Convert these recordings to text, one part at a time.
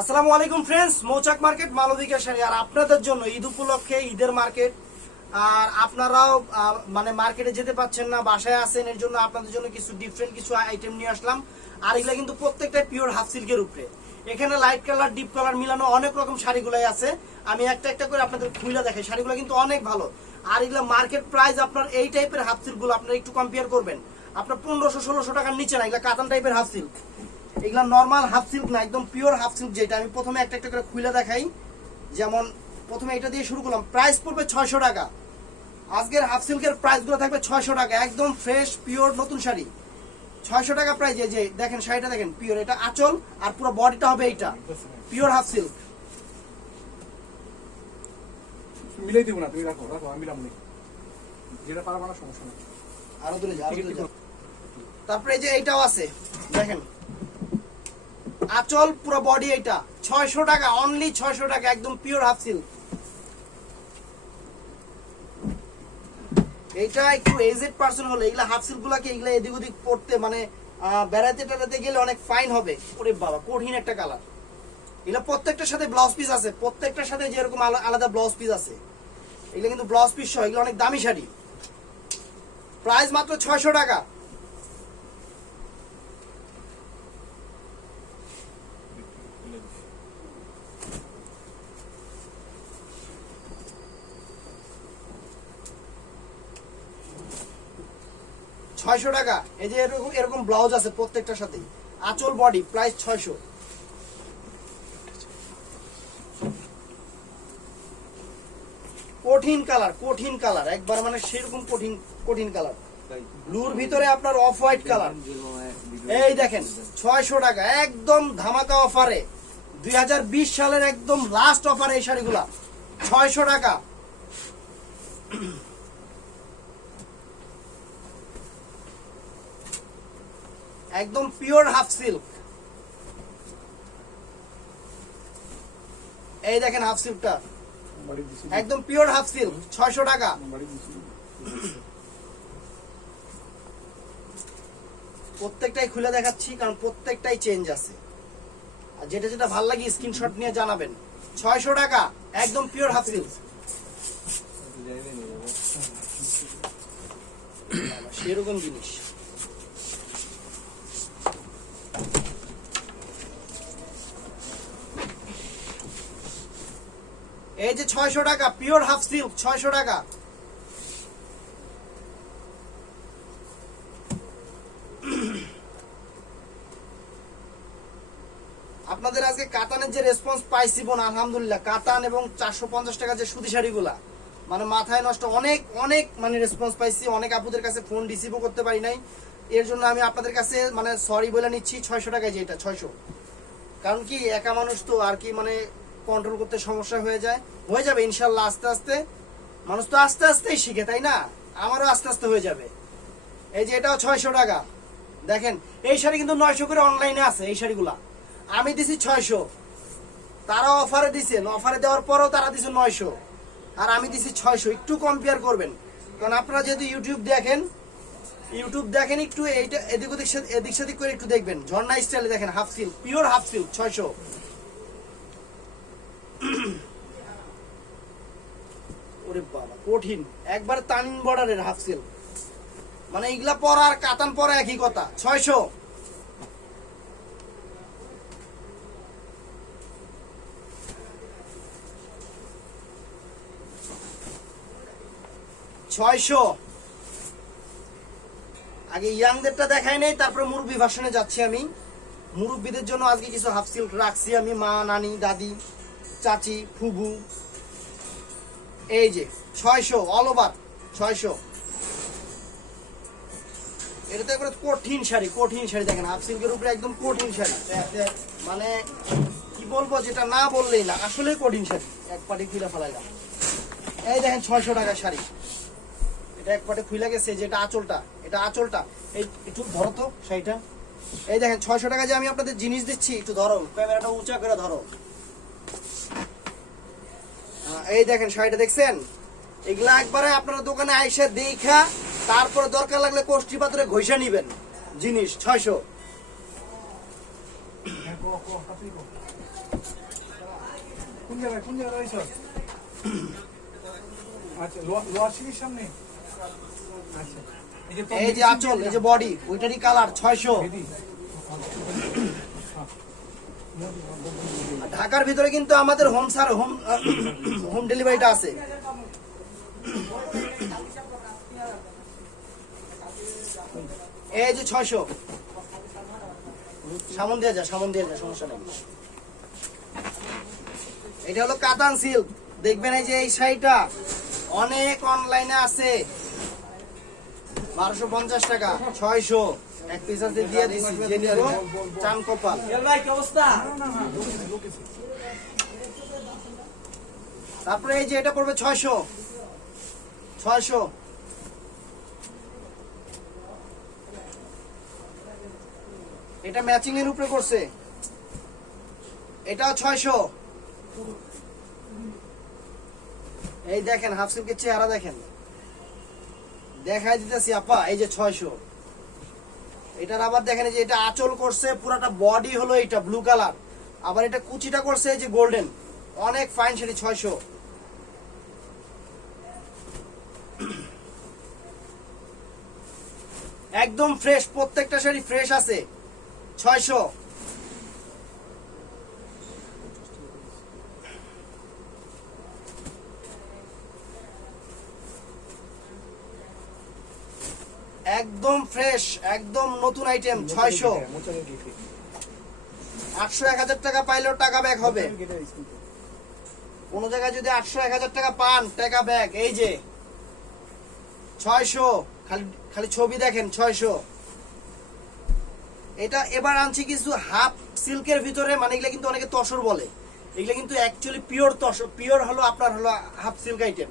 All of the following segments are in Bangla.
আসসালামু আলাইকুম ফ্রেন্ডস, মৌচাক মার্কেট মালবিকা শাড়ি। আর আপনাদের জন্য ঈদ উপলক্ষে ঈদের মার্কেট। আর আপনারাও মানে মার্কেটে যেতে পাচ্ছেন না, বাসায় আছেন, এর জন্য আপনাদের জন্য কিছু ডিফারেন্ট কিছু আইটেম নিয়ে আসলাম। আর এগুলা কিন্তু প্রত্যেকটা পিওর হাফ সিল্কের উপরে। এখানে লাইট কালার ডিপ কালার মিলানো অনেক রকম শাড়িগুলাই আছে। আমি একটা একটা করে আপনাদের খুলে দেখাই। শাড়িগুলো কিন্তু অনেক ভালো। আর এগুলা মার্কেট প্রাইস আপনার এই টাইপের হাফ সিল্কগুলো আপনারা একটু কম্পেয়ার করবেন, আপনার 1500-1600 টাকার নিচে না। এগুলা কাতান টাইপের হাফ সিল্ক, এগুলা নরমাল হাফ সিল্ক না, একদম পিওর হাফ সিল্ক। যেটা আমি প্রথমে একটা একটা করে খুলে দেখাই। যেমন প্রথমে এটা দিয়ে শুরু করলাম, প্রাইস পড়বে 600 টাকা। আজকের হাফ সিল্কের প্রাইস গুলো থাকবে 600 টাকা, একদম ফ্রেশ পিওর নতুন শাড়ি 600 টাকা প্রাইস। এই যে দেখেন শাড়িটা দেখেন, পিওর, এটা আঁচল আর পুরো বডিটা হবে এইটা পিওর হাফ সিল্ক। মিলাই দিব না, তুমি রাখো রাখো, আমি মিলাম নেই, যেটা পারবো না সমস্যা নেই। আরো দূরে যা, আরো দূরে যা। তারপরে এই যে এইটাও আছে দেখেন, আঁচল পুরো বডি, এইটা 600 টাকা, অনলি 600 টাকা, একদম পিওর হাফ সিল্ক। এইটা একটু এজেড পারসন হলে এগুলা হাফ সিল্ক গুলাকে এগুলা এদিক ওদিক পড়তে মানে বেড়াতে টেড়াতে গেলে অনেক ফাইন হবে। ওরে বাবা, কঠিন একটা কালার। এগুলা প্রত্যেকটার সাথে ব্লাউজ পিস আছে, প্রত্যেকটার সাথে যেরকম আলাদা ব্লাউজ পিস আছে। এগুলা কিন্তু ব্লাউজ পিস সহ, এগুলো অনেক দামি শাড়ি। প্রাইস মাত্র 600 টাকা। ছয়শো টাকা। এই যে এরকম এরকম ব্লাউজ আছে প্রত্যেকটার সাথে, আঁচল বডি, প্রাইস 600। কঠিন কালার, কঠিন কালার একবার, মানে সেরকম কঠিন কঠিন কালার। ব্লুর ভিতরে আপনার অফ হোয়াইট কালার। এই দেখেন 600 টাকা, একদম ধামাকা অফারে, 2020 সালের একদম লাস্ট অফারে এই শাড়িগুলা 600 টাকা। একদম পিওর হাফ সিল্ক। এই দেখেন হাফ সিল্কটা, একদম পিওর হাফ সিল্ক, 600 টাকা। প্রত্যেকটাই খুলে দেখাচ্ছি কারণ প্রত্যেকটাই চেঞ্জ আছে। আর যেটা যেটা ভালো লাগে স্ক্রিনশট নিয়ে জানাবেন। 600 টাকা, একদম পিওর হাফ সিল্ক। সেরকম জিনিস। এই যে 600 টাকা, পিওর হাফ সিল্ক, 600 টাকা। আপনাদের আজকে কাতানের যে রেসপন্স পাইছি বোন, আলহামদুলিল্লাহ। কাতান এবং 450 টাকা যে সুতি শাড়িগুলা, মানে মাথায় নষ্ট, অনেক অনেক মানে রেসপন্স পাইছি। অনেক আপুদের কাছে ফোন রিসিভও করতে পারি নাই, এর জন্য আমি আপনাদের কাছে মানে সরি বলে নিচ্ছি। 600 টাকায় যেটা 600, কারণ কি একা মানুষ তো আর কি, মানে কন্ট্রোল করতে সমস্যা হয়ে যায়। হয়ে যাবে ইনশাল্লাহ, আস্তে আস্তে মানুষ তো আস্তে আস্তেই শিখে, তাই না? আমারও আস্তে আস্তে হয়ে যাবে। এই যে এটাও 600 টাকা। দেখেন এই শাড়ি কিন্তু 900 করে অনলাইনে আছে। এই শাড়িগুলা আমি দিছি 600, তারা অফারে দিছে, অফারে দেওয়ার পরেও তারা দিছে 900, আর আমি দিছি 600। একটু কম্পেয়ার করবেন, কারণ আপনারা যদি ইউটিউব দেখেন একটু এইটা এদিক সেদিক করে একটু দেখবেন। ঝর্ণা স্টাইলে দেখেন half silk, pure half silk, 600। ওরে বাবা, কঠিন একবার, তানিন বর্ডারের হাফ সিল্ক, মানে এগুলা পরা আর কাতান পরা একই কথা। 600। 600। আগে ইয়াংদেরটা দেখাই নেই, তারপরে মুরব্বী ভার্সনে যাচ্ছি আমি। মুরব্বীদের জন্য আজকে কিছু হাফ সিল্ক রাখছি আমি, মা, নানি, দাদি, চাচি, ফুবু। এই যে 600, অল ওভার 600। এটা তো একবার কঠিন শাড়ি, কঠিন শাড়ি। দেখেন হাফ সিল্কের উপরে একদম কঠিন শাড়ি, মানে কি বলবো, যেটা না বললেই না, আসলে কঠিন শাড়ি। এক পাটি খুলে ফেলাইলাম। এই দেখেন 600 টাকার শাড়ি, এটা এক পাটে খুলে গেছে। যেটা আঁচলটা, এটা আঁচলটা, এই একটু ধরো তো শাড়িটা। এই দেখেন 600 টাকা যে আমি আপনাদের জিনিস দিচ্ছি, একটু ধরো, ক্যামেরাটা উঁচা করে ধরো। এই দেখেন শাড়িটা দেখছেন, এগুলা একবারে আপনারা দোকানে আইসা দেখা তারপরে দরকার লাগলে কোষ্ঠী পাত্রে ঘষা নিবেন জিনিস। 600। জায়গায় রয়েছ? আচ্ছা, লোয়ার সিঁড়ির সামনে। আচ্ছা, এই যে আঁচল, এই যে বডি, ওইটারই কালার 600। ঢাকার ভিতরে কিন্তু আমাদের হোম ডেলিভারিটা আছে। এই যে 600, সামন দিয়ে যা, সমস্যা নেই। এটা হলো কাতান সিল্ক, দেখবেন এই যে এই শাড়িটা অনেক অনলাইনে আছে, 1250 টাকা, 600 এক পিস আছে, দিয়ে দিচ্ছি। যে নিবো চান কপাল। তারপরে এই যে এটা পড়বে 600। এটা ম্যাচিং এর উপরে করছে, এটাও 600। এই দেখেন হাফ সিল্কের চেহারা দেখেন, দেখাই দিতেছি আপা, এই যে 600। এটার আবার দেখেন এই যে এটা আঁচল করছে, পুরাটা বডি হলো এটা ব্লু কালার, আবার এটা কুচিটা করছে এই যে গোল্ডেন, অনেক ফাইন শাড়ি, 600। একদম ফ্রেশ, প্রত্যেকটা শাড়ি ফ্রেশ আছে, 600। একদম ফ্রেশ, একদম নতুন আইটেম, 600। 800-1000 টাকা পাইলেও টাকা ব্যাক হবে। কোন জায়গায় যদি 800-1000 টাকা পান, টাকা ব্যাক। এই যে 600, খালি ছবি দেখেন, 600। এটা এবার আনছি কিছু হাফ সিল্কের ভিতরে, মানে এগুলা কিন্তু অনেকে তসর বলে, এগুলা কিন্তু অ্যাকচুয়ালি পিওর তসর, পিওর হলো আপনার হলো হাফ সিল্ক আইটেম।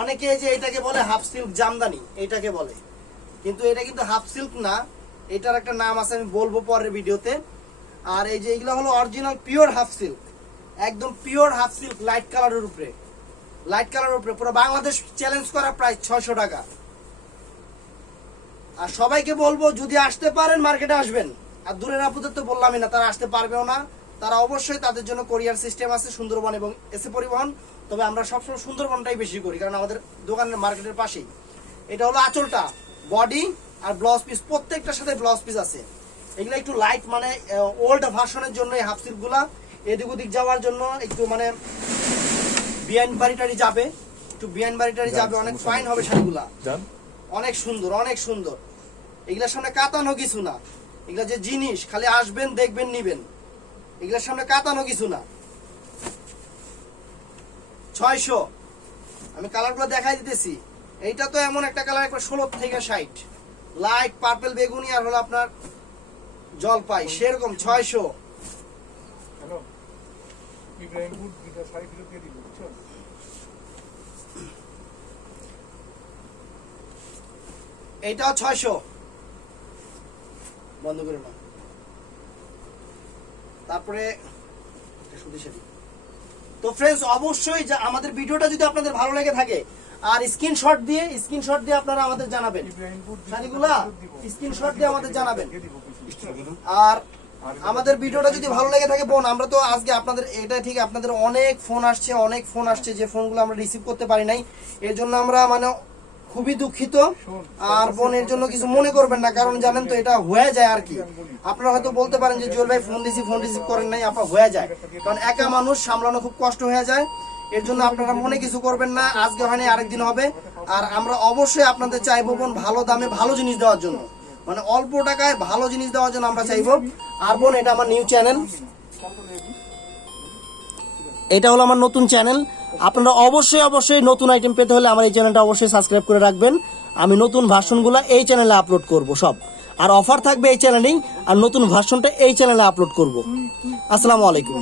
অনেকে যে এটাকে বলে হাফ সিল্ক জামদানি, এটাকে বলে, কিন্তু এটা কিন্তু হাফ সিল্ক না, এটার একটা নাম আছে, আমি বলবো পরের ভিডিওতে। আর এই যে এগুলো হলো অরিজিনাল পিওর হাফ সিল্ক, একদম পিওর হাফ সিল্ক, লাইট কালারের উপরে, পুরো বাংলাদেশ চ্যালেঞ্জ করা প্রাইস 600 টাকা। আর সবাইকে বলবো যদি আসতে পারেন মার্কেটে আসবেন, আর দূরের আপুদের তো বললামই না, তারা আসতে পারবেও না, তারা অবশ্যই তাদের জন্য কোরিয়ার সিস্টেম আছে, সুন্দরবন এবং এসে পরিবহন। তবে আমরা সবসময় সুন্দরবনটাই বেশি করি, কারণ আমাদের দোকানের মার্কেটের পাশেই। এটা হলো আঁচলটা, বডি আর ব্লাউজ পিস, প্রত্যেকটার সাথে ব্লাউজ পিস আছে। এগুলো একটু লাইট, মানে ওল্ড ভার্সনের জন্য এই হাফ সিল্ক গুলা, এদিক ওদিক যাওয়ার জন্য একটু মানে বিয়ান বাড়িটারি যাবে, অনেক ফাইন হবে শাড়িগুলা, অনেক সুন্দর, অনেক সুন্দর। এগুলার সামনে কাতানো কিছু না, এগুলা যে জিনিস খালি আসবেন, দেখবেন, নিবেন, এগুলার সামনে কাতানো কিছু না। 600। আমি কালারগুলো দেখাই দিতেছি। এইটা তো এমন একটা কালার, একবার 16 থেকে 60, লাইট পার্পল বেগুনি আর হলো আপনার জলপাই, সেরকম 600। হ্যালো, ইব্রাহিমপুর দুটো শাড়ি ফেরত দিয়ে দিব, বুঝছো? এইটাও 600, বন্ধ করে না। তারপরে তো ফ্রেন্ডস, অবশ্যই আমাদের ভিডিওটা যদি আপনাদের ভালো লেগে থাকে, আর স্ক্রিনশট দিয়ে আপনারা আমাদের জানাবেন, শাড়িগুলা স্ক্রিনশট দিয়ে আমাদের জানাবেন। আর আমাদের ভিডিওটা যদি ভালো লেগে থাকে, বোন, আমরা তো আজকে আপনাদের, এটা ঠিক আপনাদের অনেক ফোন আসছে, যে ফোনগুলো আমরা রিসিভ করতে পারি নাই, এর জন্য আমরা মানে খুবই দুঃখিত। আর বোন, এর জন্য কিছু মনে করবেন না, কারণ জানেন তো এটা হয়ে যায় আর কি। আপনারা হয়তো বলতে পারেন যে জুয়েল ভাই ফোন রিসিভ করেন নাই, আপা হয়ে যায়, কারণ একা মানুষ সামলানো খুব কষ্ট হয়ে যায়। এর জন্য আপনারা মনে কিছু করবেন না, আজকে হয়নি আরেকদিন হবে। আর আমরা অবশ্যই আপনাদের চাইবো বোন ভালো দামে ভালো জিনিস দেওয়ার জন্য, মানে অল্প টাকায় ভালো জিনিস দেওয়ার জন্য আমরা চাইবো। আর বোন, এটা আমার নিউ চ্যানেল, এটা হলো আমার নতুন চ্যানেল। আপনারা অবশ্যই নতুন আইটেম পেতে হলে আমার এই চ্যানেলটা অবশ্যই সাবস্ক্রাইব করে রাখবেন। আমি নতুন ভার্সনগুলো এই চ্যানেলে আপলোড করব সব, আর অফার থাকবে এই চ্যানেলেই, আর নতুন ভার্সনটা এই চ্যানেলে আপলোড করব। আসসালামু আলাইকুম।